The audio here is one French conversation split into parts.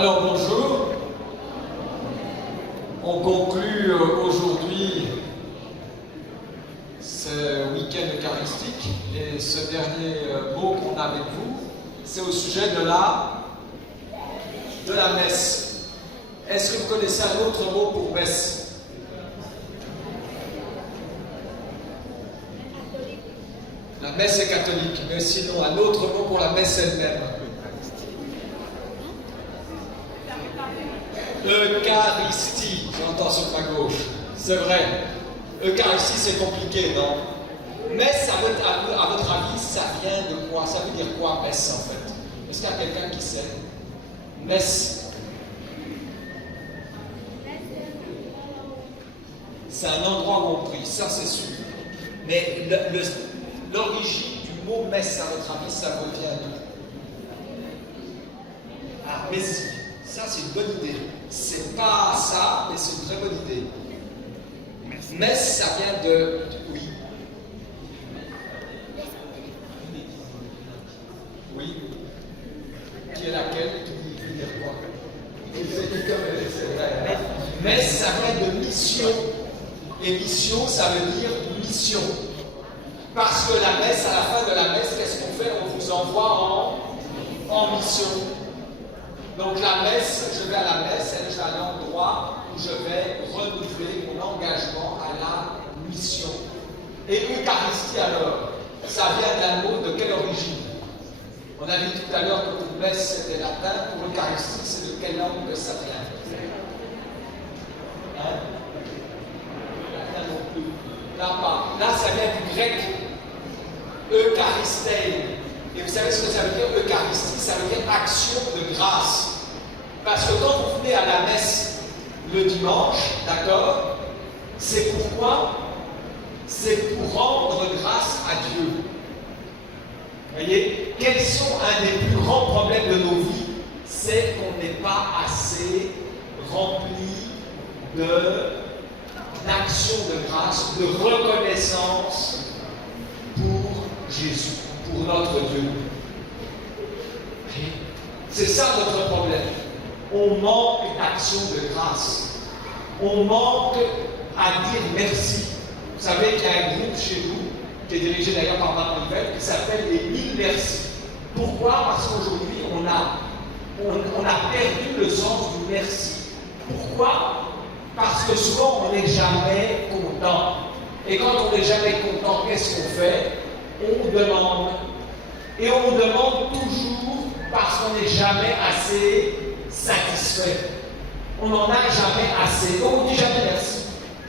Alors bonjour, on conclut aujourd'hui ce week-end eucharistique et ce dernier mot qu'on a avec vous, c'est au sujet de la messe. Est-ce que vous connaissez un autre mot pour messe? La messe est catholique, mais sinon un autre mot pour la messe elle-même. Eucharistie, j'entends sur ma gauche. C'est vrai. Eucharistie, c'est compliqué, non? Messe, à votre avis, ça vient de quoi? Ça veut dire quoi, messe, en fait? Est-ce qu'il y a quelqu'un qui sait? Messe. C'est un endroit où on prie, ça c'est sûr. Mais l'origine du mot messe, à votre avis, ça revient d'où? Ah, mais ça c'est une bonne idée. C'est pas ça, mais c'est une très bonne idée. Messe, ça vient de... Oui. Oui. Qui est laquelle? Qui veut dire quoi? C'est vrai. Messe, ça vient de mission. Et mission, ça veut dire mission. Parce que la messe, à la fin de la messe, qu'est-ce qu'on fait? On vous envoie en mission. Donc la messe, je vais à la messe, c'est un endroit où je vais renouveler mon engagement à la mission. Et Eucharistie alors, ça vient d'un mot de quelle origine? On a dit tout à l'heure que pour messe c'était latin, pour Eucharistie c'est de quelle langue que ça vient? Hein? Latin non plus. Là pas. Là ça vient du grec Eucharistein. Et vous savez ce que ça veut dire? Eucharistie, ça veut dire action de grâce. Parce que quand vous venez à la messe le dimanche, d'accord, c'est pourquoi? C'est pour rendre grâce à Dieu. Vous voyez? Quels sont un des plus grands problèmes de nos vies? C'est qu'on n'est pas assez rempli d'action de grâce, de reconnaissance pour Jésus, pour notre Dieu. C'est ça notre problème. On manque d'action de grâce. On manque à dire merci. Vous savez qu'il y a un groupe chez nous, qui est dirigé d'ailleurs par Marc Nivelle, qui s'appelle les 1000 merci. Pourquoi? Parce qu'aujourd'hui, on a perdu le sens du merci. Pourquoi? Parce que souvent, on n'est jamais content. Et quand on n'est jamais content, qu'est-ce qu'on fait? On demande. Et on demande toujours parce qu'on n'est jamais assez satisfait. On n'en a jamais assez. Donc on ne dit jamais merci.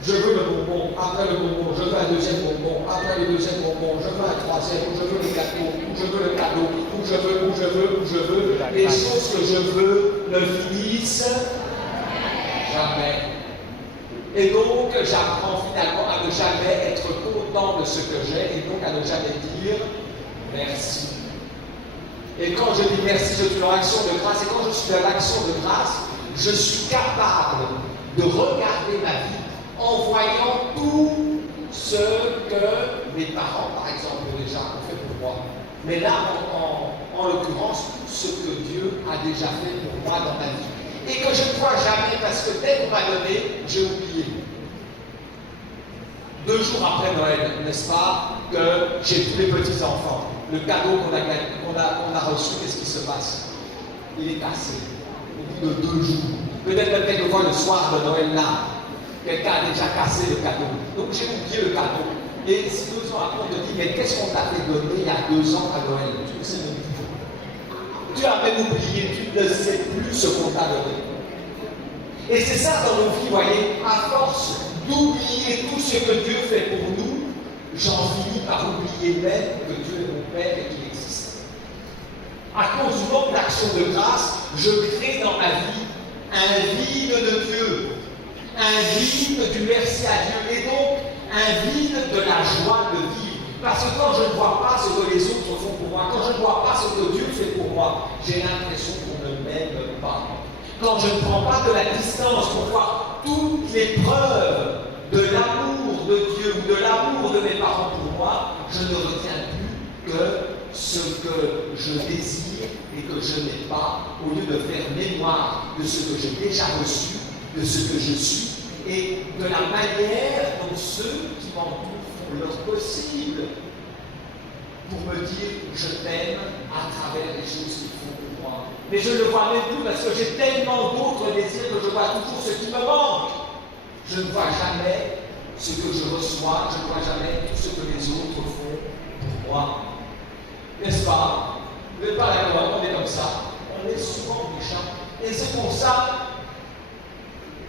Je veux le bonbon, après le bonbon, je veux un deuxième bonbon, après le deuxième bonbon, je veux un troisième, ou je veux le gâteau, ou je veux le cadeau, ou je veux. Les choses que je veux ne finissent jamais. Et donc j'apprends finalement à ne jamais être content de ce que j'ai, et donc à ne jamais dire merci. Et quand je dis merci, je suis dans l'action de grâce. Et quand je suis dans l'action de grâce, je suis capable de regarder ma vie en voyant tout ce que mes parents, par exemple, déjà ont fait pour moi. Mais là, en l'occurrence, ce que Dieu a déjà fait pour moi dans ma vie. Et que je ne vois jamais, parce que dès qu'on m'a donné, j'ai oublié. 2 jours après Noël, n'est-ce pas, que j'ai tous les petits-enfants. Le cadeau qu'on a reçu, qu'est-ce qui se passe? Il est cassé au bout de 2 jours. Peut-être même quelquefois le soir de Noël là, quelqu'un a déjà cassé le cadeau. Donc j'ai oublié le cadeau. Et si 2 ans après on te dit, mais qu'est-ce qu'on t'a fait donner il y a 2 ans à Noël? Tu ne sais même plus. Tu as même oublié, tu ne sais plus ce qu'on t'a donné. Et c'est ça dans nos vies, voyez, à force d'oublier tout ce que Dieu fait pour nous, j'en finis par oublier même que Dieu est mon Père et qu'il existe. À cause du manque d'action de grâce, je crée dans ma vie un vide de Dieu, un vide du merci à Dieu, et donc un vide de la joie de vivre. Parce que quand je ne vois pas ce que les autres font pour moi, quand je ne vois pas ce que Dieu fait pour moi, j'ai l'impression qu'on ne m'aime pas. Quand je ne prends pas de la distance pour voir toutes les preuves de l'amour de Dieu ou de l'amour de mes parents pour moi, je ne retiens plus que ce que je désire et que je n'ai pas, au lieu de faire mémoire de ce que j'ai déjà reçu, de ce que je suis, et de la manière dont ceux qui m'entourent font leur possible pour me dire je t'aime à travers les choses qu'ils font pour moi. Mais je ne le vois même plus parce que j'ai tellement d'autres désirs que je vois toujours ce qui me manque. Je ne vois jamais ce que je reçois, je ne vois jamais tout ce que les autres font pour moi. N'est-ce pas? Vous n'êtes pas d'accord, on est comme ça. On est souvent méchants. Et c'est pour ça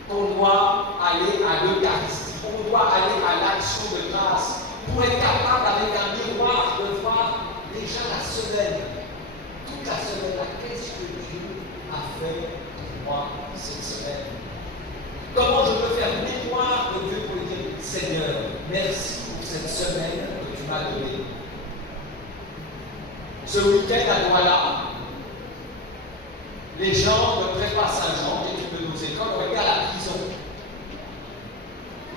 qu'on doit aller à l'Eucharistie, on doit aller à l'action de grâce, pour être capable avec un miroir de voir déjà la semaine, toute la semaine, qu'est-ce que Dieu a fait pour moi cette semaine. Comment je peux faire mémoire de Dieu pour lui dire Seigneur, merci pour cette semaine que tu m'as donnée. Ce week-end à Douala, les gens de Prépa Saint-Jean, qui est une de nos écoles, ont été à la prison.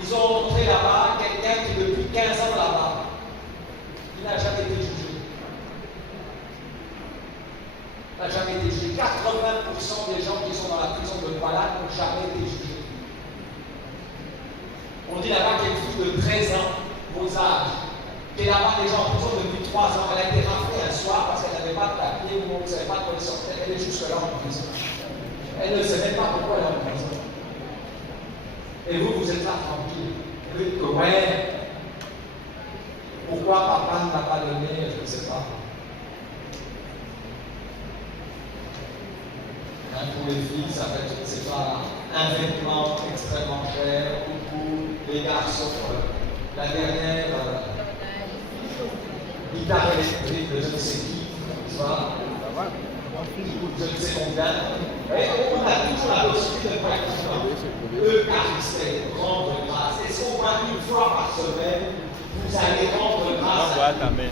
Ils ont montré là-bas quelqu'un qui est depuis 15 ans là-bas. Il n'a jamais été jugé. Il n'a jamais été jugé. 80% des gens qui sont dans la prison de Douala n'ont jamais été jugés. On dit là-bas qu'il y a une fille de 13 ans, vos âges, qui est là-bas déjà en prison depuis 3 ans. Elle a été raflée un soir parce qu'elle n'avait pas de papier ou on ne savait pas de quoi elle sortait. Elle est jusque-là en prison. Elle ne sait même pas pourquoi elle est en prison. Et vous, vous êtes là tranquille. Vous dites que ouais, pourquoi papa ne m'a pas donné, je ne sais pas. Hein, pour les filles, ça fait, je ne sais pas, un vêtement extrêmement cher, beaucoup, les garçons, la dernière guitare électrique de je ne sais qui, tu vois, je ne sais combien. Et on a toujours la possibilité de pratiquer Eucharistie, rendre grâce. Est-ce qu'au moins une fois par semaine, vous allez rendre grâce à Dieu?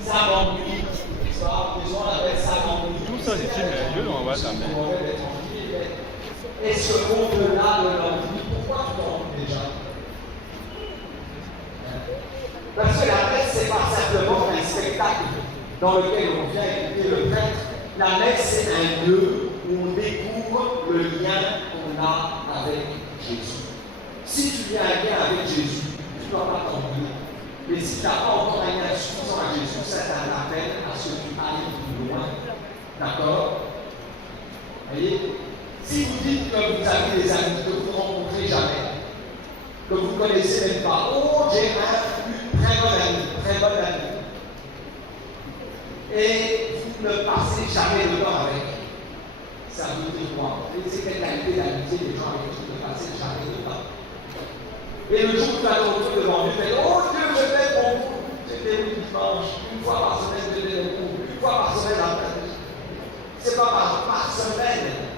Ça m'ennuie, ça, on appelle ça m'ennuie. Tout ça, c'est mais Dieu nous envoie ta main. Est-ce qu'au-delà de l'ennui, pourquoi tu t'ennuies déjà? Parce que la messe, c'est pas simplement un spectacle dans lequel on vient écouter le prêtre. La messe, c'est un lieu où on découvre le lien qu'on a avec Jésus. Si tu viens un lien avec Jésus, tu ne dois pas t'ennuyer. Mais si tu n'as pas encore un lien suffisant à Jésus, c'est un appel à ce que tu ailles plus loin. D'accord? Vous voyez? Si vous dites que vous avez des amis que vous ne rencontrez jamais, que vous ne connaissez même pas, oh, j'ai une très bonne amie, et vous ne passez jamais de temps avec, ça veut dire quoi? C'est quelle qualité d'amitié des gens avec qui vous ne passez jamais de temps. Et le jour où tu vas te retrouver devant lui, tu dis oh Dieu, je t'aime beaucoup. J'étais où dimanche, une fois par semaine, je t'aime beaucoup, une fois par semaine en fait. C'est pas par semaine.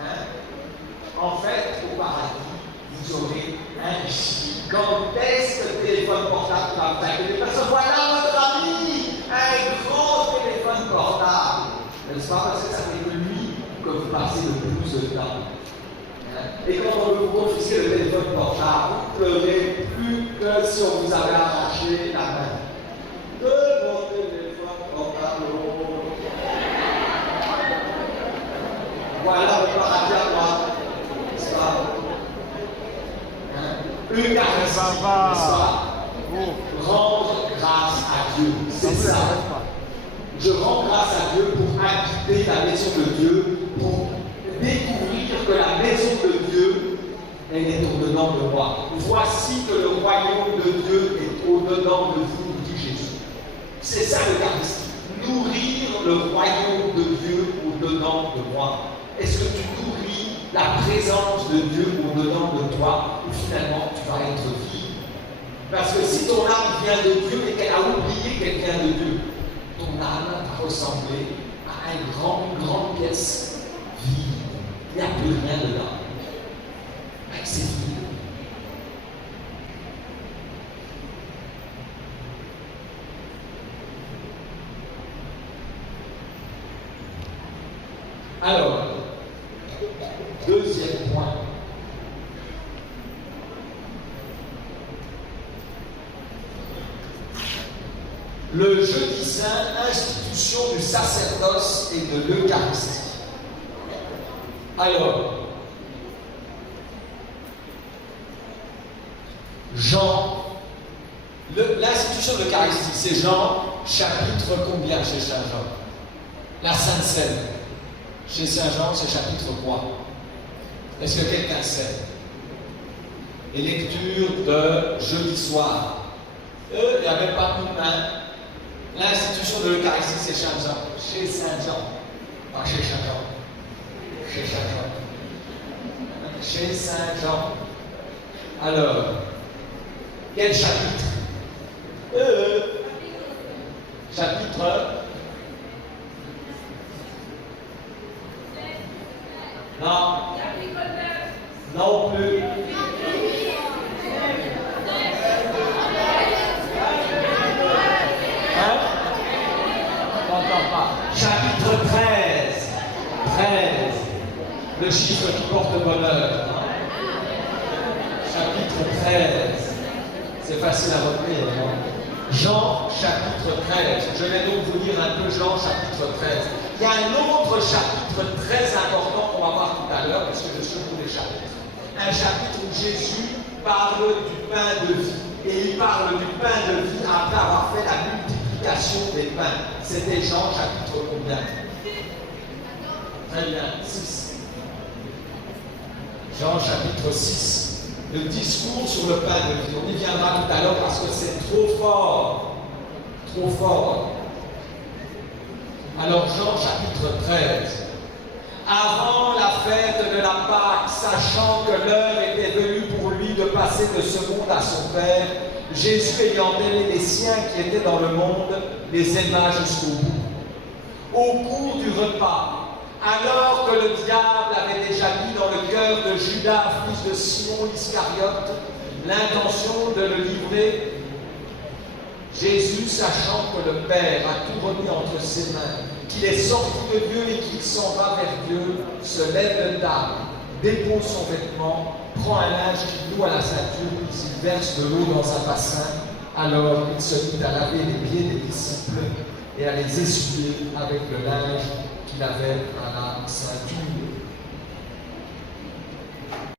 Hein? En fait, au paradis, vous aurez un gigantesque téléphone portable qui va vous accueillir. Parce que voilà votre ami, un grand téléphone portable. N'est-ce pas? Parce que ça fait que lui que vous passez le plus de temps. Et quand on veut vous confisquer le téléphone portable, vous ne pleurez plus que si on vous avait arraché la main. De mon téléphone portable. Voilà le paradis à moi. C'est pas. Une Eucharistie, n'est-ce pas? Rendre grâce à Dieu. C'est ça. Je rends grâce à Dieu pour habiter la maison de Dieu, pour découvrir que la maison de Dieu, elle est au-dedans de moi. Voici que le royaume de Dieu est au-dedans de vous, dit Jésus. C'est ça l'Eucharistie. Nourrir le royaume de Dieu au-dedans de moi. Est-ce que tu nourris la présence de Dieu au-dedans de toi, ou finalement tu vas être vide? Parce que si ton âme vient de Dieu et qu'elle a oublié qu'elle vient de Dieu, ton âme va ressembler à une grande pièce vide. Il n'y a plus rien dedans. C'est vide. Alors, deuxième point. Le jeudi saint institue l'institution du sacerdoce et de l'Eucharistie. Alors, Jean, l'institution de l'Eucharistie, c'est Jean, chapitre combien chez Saint Jean? La Sainte Seine. Chez Saint Jean, c'est chapitre quoi? Est-ce que quelqu'un sait? Les lectures de jeudi soir. Eux, il n'y avait pas une main. L'institution de l'Eucharistie, c'est Saint Jean. Chez Saint Jean. Pas chez Saint Jean. Chez Saint Jean. Chez Saint Jean. Alors, quel chapitre? Chapitre. Non. Non plus. Hein? N'entends pas. Chapitre 13. 13. Le chiffre qui porte bonheur. Chapitre 13. C'est facile à retenir, non? Jean, chapitre 13. Je vais donc vous lire un peu Jean, chapitre 13. Il y a un autre chapitre très important qu'on va voir tout à l'heure, parce que je suis tous les chapitres. Un chapitre où Jésus parle du pain de vie. Et il parle du pain de vie après avoir fait la multiplication des pains. C'était Jean, chapitre combien? Très bien, 6. Jean, chapitre 6. Le discours sur le pain de vie. On y viendra tout à l'heure parce que c'est trop fort. Trop fort. Alors, Jean chapitre 13. Avant la fête de la Pâque, sachant que l'heure était venue pour lui de passer de ce monde à son Père, Jésus ayant aimé les siens qui étaient dans le monde, les aima jusqu'au bout. Au cours du repas, alors que le diable avait déjà mis dans le cœur de Judas, fils de Simon l'Iscariote, l'intention de le livrer, Jésus, sachant que le Père a tout remis entre ses mains, qu'il est sorti de Dieu et qu'il s'en va vers Dieu, se lève de table, dépose son vêtement, prend un linge qu'il noue à la ceinture, puis il verse de l'eau dans un bassin. Alors il se mit à laver les pieds des disciples et à les essuyer avec le linge qu'il avait à la ceinture.